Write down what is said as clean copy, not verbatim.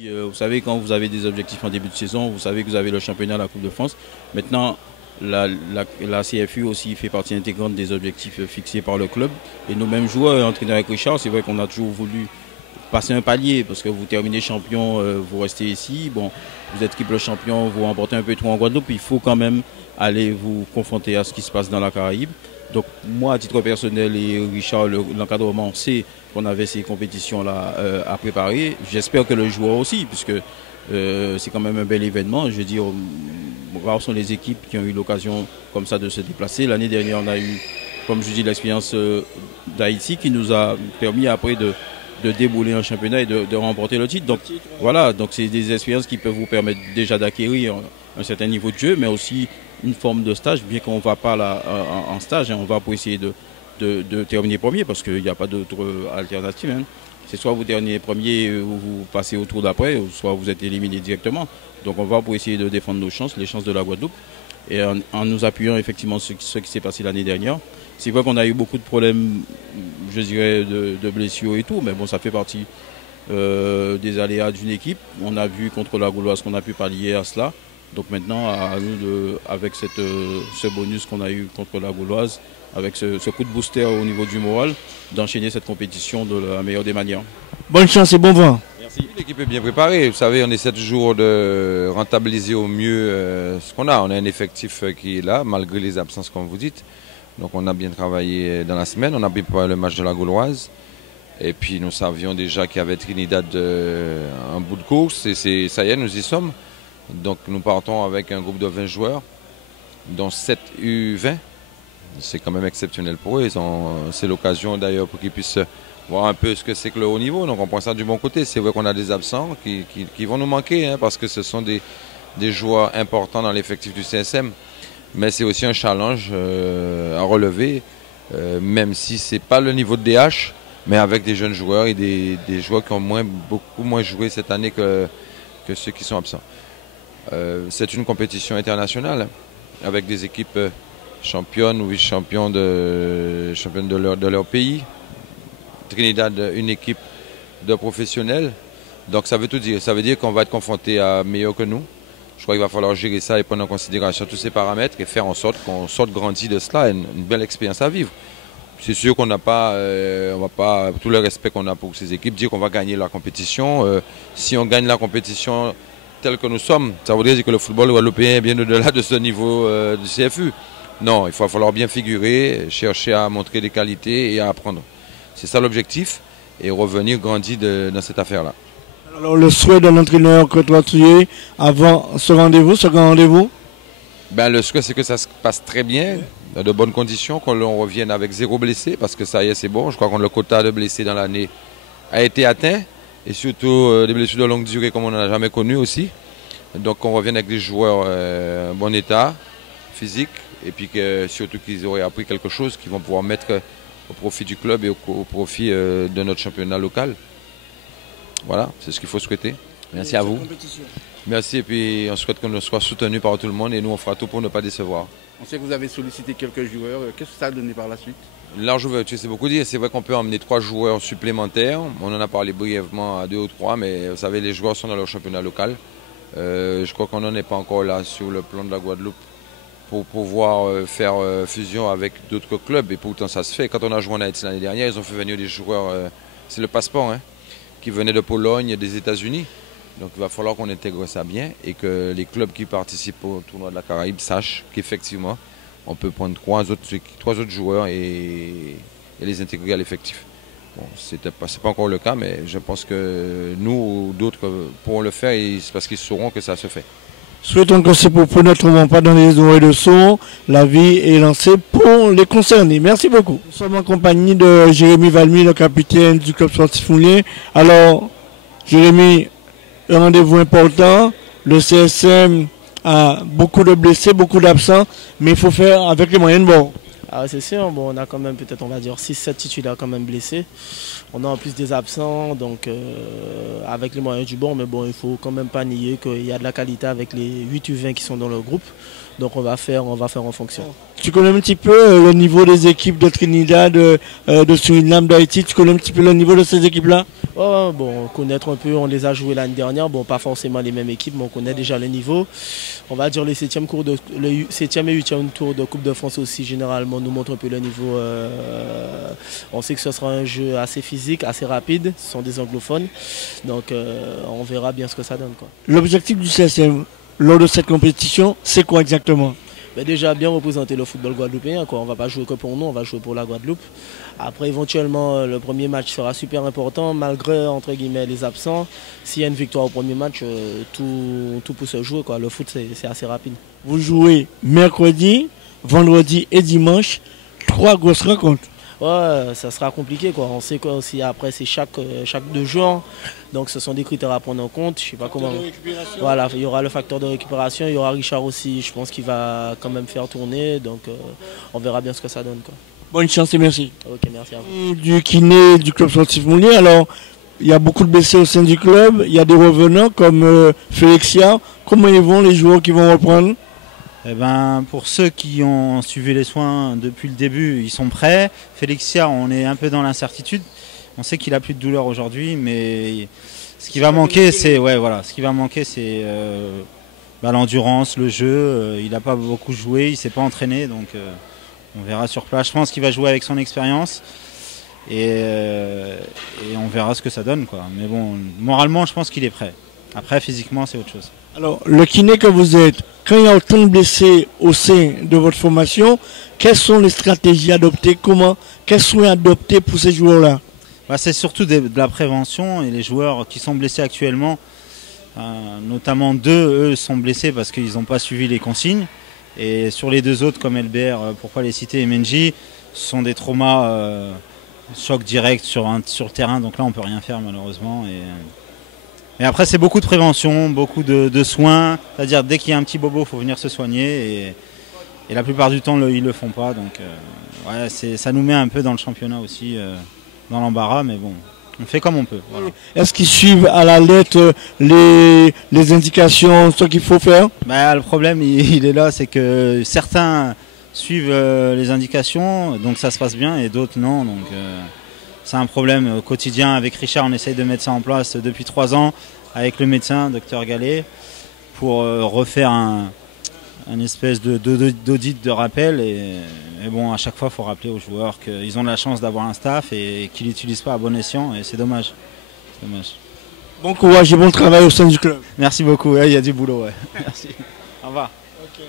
Vous savez, quand vous avez des objectifs en début de saison, vous savez que vous avez le championnat, la Coupe de France. Maintenant, la CFU aussi fait partie intégrante des objectifs fixés par le club. Et nous-mêmes joueurs, entraîneurs avec Richard, c'est vrai qu'on a toujours voulu passer un palier parce que vous terminez champion, vous restez ici. Bon, vous êtes triple champion, vous remportez un peu trop en Guadeloupe. Il faut quand même aller vous confronter à ce qui se passe dans la Caraïbe. Donc moi, à titre personnel et Richard, l'encadrement, sait qu'on avait ces compétitions-là à préparer. J'espère que le joueur aussi, puisque c'est quand même un bel événement. Je veux dire, rares sont les équipes qui ont eu l'occasion comme ça de se déplacer. L'année dernière, on a eu, comme je dis, l'expérience d'Haïti qui nous a permis après de débouler un championnat et de remporter le titre. Donc voilà, donc c'est des expériences qui peuvent vous permettre déjà d'acquérir un certain niveau de jeu, mais aussi une forme de stage, bien qu'on ne va pas là en stage, hein, on va pour essayer de terminer premier parce qu'il n'y a pas d'autre alternative. Hein. C'est soit vous terminez premier ou vous passez au tour d'après, ou soit vous êtes éliminé directement. Donc on va pour essayer de défendre nos chances, les chances de la Guadeloupe, et en nous appuyant effectivement sur ce qui s'est passé l'année dernière. C'est vrai qu'on a eu beaucoup de problèmes, je dirais, de blessures et tout, mais bon, ça fait partie des aléas d'une équipe. On a vu contre la Gauloise qu'on a pu pallier à cela. Donc maintenant, à nous, avec ce bonus qu'on a eu contre la Gauloise, avec ce coup de booster au niveau du moral, d'enchaîner cette compétition de la meilleure des manières. Bonne chance et bon vent. Merci. L'équipe est bien préparée. Vous savez, on essaie toujours de rentabiliser au mieux ce qu'on a. On a un effectif qui est là, malgré les absences, comme vous dites. Donc on a bien travaillé dans la semaine. On a bien préparé le match de la Gauloise. Et puis nous savions déjà qu'il y avait Trinidad en bout de course. Et ça y est, nous y sommes. Donc nous partons avec un groupe de 20 joueurs, dont 7 U20. C'est quand même exceptionnel pour eux. C'est l'occasion d'ailleurs pour qu'ils puissent voir un peu ce que c'est que le haut niveau. Donc on prend ça du bon côté. C'est vrai qu'on a des absents qui vont nous manquer, hein, parce que ce sont des joueurs importants dans l'effectif du CSM. Mais c'est aussi un challenge à relever, même si ce n'est pas le niveau de DH, mais avec des jeunes joueurs et des joueurs qui ont beaucoup moins joué cette année que ceux qui sont absents. C'est une compétition internationale avec des équipes championnes ou vice-championnes de leur pays. Trinidad, une équipe de professionnels. Donc ça veut tout dire. Ça veut dire qu'on va être confronté à meilleurs que nous. Je crois qu'il va falloir gérer ça et prendre en considération tous ces paramètres et faire en sorte qu'on sorte grandi de cela, une belle expérience à vivre. C'est sûr qu'on n'a pas, on va pas, tout le respect qu'on a pour ces équipes, dire qu'on va gagner la compétition. Si on gagne la compétition tel que nous sommes, ça voudrait dire que le football guadeloupéen est bien au-delà de ce niveau du CFU. Non, il va falloir bien figurer, chercher à montrer des qualités et à apprendre. C'est ça l'objectif, et revenir grandi dans cette affaire-là. Alors le souhait d'un entraîneur côtoyer avant ce grand rendez-vous? Ben, le souhait, c'est que ça se passe très bien, dans de bonnes conditions, qu'on revienne avec 0 blessé, parce que ça y est, c'est bon. Je crois que le quota de blessés dans l'année a été atteint, et surtout des blessures de longue durée comme on n'en a jamais connu aussi. Donc on revienne avec des joueurs en bon état physique, et puis surtout qu'ils auraient appris quelque chose qu'ils vont pouvoir mettre au profit du club et au profit de notre championnat local. Voilà, c'est ce qu'il faut souhaiter. Merci à vous. Merci, et puis on souhaite qu'on soit soutenu par tout le monde, et nous on fera tout pour ne pas décevoir. On sait que vous avez sollicité quelques joueurs. Qu'est-ce que ça a donné par la suite? Large ouverture, c'est beaucoup dire. C'est vrai qu'on peut emmener 3 joueurs supplémentaires. On en a parlé brièvement à 2 ou 3, mais vous savez, les joueurs sont dans leur championnat local. Je crois qu'on n'en est pas encore là sur le plan de la Guadeloupe pour pouvoir faire fusion avec d'autres clubs. Et pourtant ça se fait. Quand on a joué en Haïti l'année dernière, ils ont fait venir des joueurs, c'est le passeport, hein, qui venaient de Pologne et des États-Unis. Donc il va falloir qu'on intègre ça bien et que les clubs qui participent au tournoi de la Caraïbe sachent qu'effectivement on peut prendre 3 autres joueurs et les intégrer à l'effectif. Bon, c'est pas encore le cas, mais je pense que nous ou d'autres pourront le faire, parce qu'ils sauront que ça se fait. Souhaitons que ces propos ne trouvent pas dans les oreilles de sourds. La vie est lancée pour les concernés. Merci beaucoup. Nous sommes en compagnie de Jérémy Valmy, le capitaine du club sportif Moulin. Alors, Jérémy, un rendez-vous important. Le CSM a beaucoup de blessés, beaucoup d'absents, mais il faut faire avec les moyens de bord. Ah, c'est sûr, bon, on a quand même peut-être, on va dire, 6-7 titulaires quand même blessés. On a en plus des absents, donc avec les moyens du bord, mais bon, il ne faut quand même pas nier qu'il y a de la qualité avec les 8 U20 qui sont dans le groupe. Donc on va faire en fonction. tu connais un petit peu le niveau des équipes de Trinidad, de Suriname, d'Haïti. Tu connais un petit peu le niveau de ces équipes-là? Ouais, bon, connaître un peu, on les a joués l'année dernière. Bon, pas forcément les mêmes équipes, mais on connaît déjà le niveau. On va dire le 7e et 8e tour de Coupe de France aussi, généralement, nous montre un peu le niveau. On sait que ce sera un jeu assez physique, assez rapide. Ce sont des anglophones. Donc, on verra bien ce que ça donne, quoi. L'objectif du CSM lors de cette compétition, c'est quoi exactement? Déjà bien représenter le football guadeloupéen, quoi. On ne va pas jouer que pour nous, on va jouer pour la Guadeloupe. Après, éventuellement, le premier match sera super important, malgré entre guillemets les absents. S'il y a une victoire au premier match, tout peut se jouer, quoi. Le foot, c'est assez rapide. Vous jouez mercredi, vendredi et dimanche, 3 grosses rencontres. Ouais, ça sera compliqué, quoi. On sait qu'aussi après c'est chaque 2 jours, donc ce sont des critères à prendre en compte. Je sais pas comment. Voilà, il y aura le facteur de récupération, il y aura Richard aussi, je pense qu'il va quand même faire tourner, donc on verra bien ce que ça donne, quoi. Bonne chance et merci. Ok, merci à vous. Du kiné du club sportif Moulin, alors il y a beaucoup de blessés au sein du club, il y a des revenants comme Félixia. Comment ils vont les joueurs qui vont reprendre? Eh ben, pour ceux qui ont suivi les soins depuis le début, ils sont prêts. Félixia, on est un peu dans l'incertitude. On sait qu'il a plus de douleur aujourd'hui, mais ce qui va manquer, c'est l'endurance, le jeu. Il n'a pas beaucoup joué, il ne s'est pas entraîné, donc on verra sur place. Je pense qu'il va jouer avec son expérience et on verra ce que ça donne, quoi. Mais bon, moralement, je pense qu'il est prêt. Après, physiquement, c'est autre chose. Alors, le kiné que vous êtes, quand il y a autant de blessés au sein de votre formation, quelles sont les stratégies adoptées? Quels soins adoptés pour ces joueurs-là? C'est surtout de la prévention, et les joueurs qui sont blessés actuellement, notamment 2, eux, sont blessés parce qu'ils n'ont pas suivi les consignes. Et sur les 2 autres, comme Elbert, pourquoi les citer, et Menji, ce sont des traumas, choc direct sur le terrain, donc là on ne peut rien faire malheureusement. Mais après, c'est beaucoup de prévention, beaucoup de soins. C'est-à-dire, dès qu'il y a un petit bobo, il faut venir se soigner. Et la plupart du temps, ils ne le font pas. Donc, ça nous met un peu dans le championnat aussi, dans l'embarras. Mais bon, on fait comme on peut. Voilà. Est-ce qu'ils suivent à la lettre les indications, ce qu'il faut faire? Le problème, il est là, c'est que certains suivent les indications, donc ça se passe bien, et d'autres non. Donc, c'est un problème quotidien. Avec Richard, on essaye de mettre ça en place depuis 3 ans avec le médecin, docteur Gallet, pour refaire un espèce d'audit de rappel. Et bon, à chaque fois, il faut rappeler aux joueurs qu'ils ont de la chance d'avoir un staff et qu'ils l'utilisent pas à bon escient. Et c'est dommage. Bon courage et bon travail au sein du club. Merci beaucoup. Il y a du boulot. Ouais. Merci. Au revoir. Okay.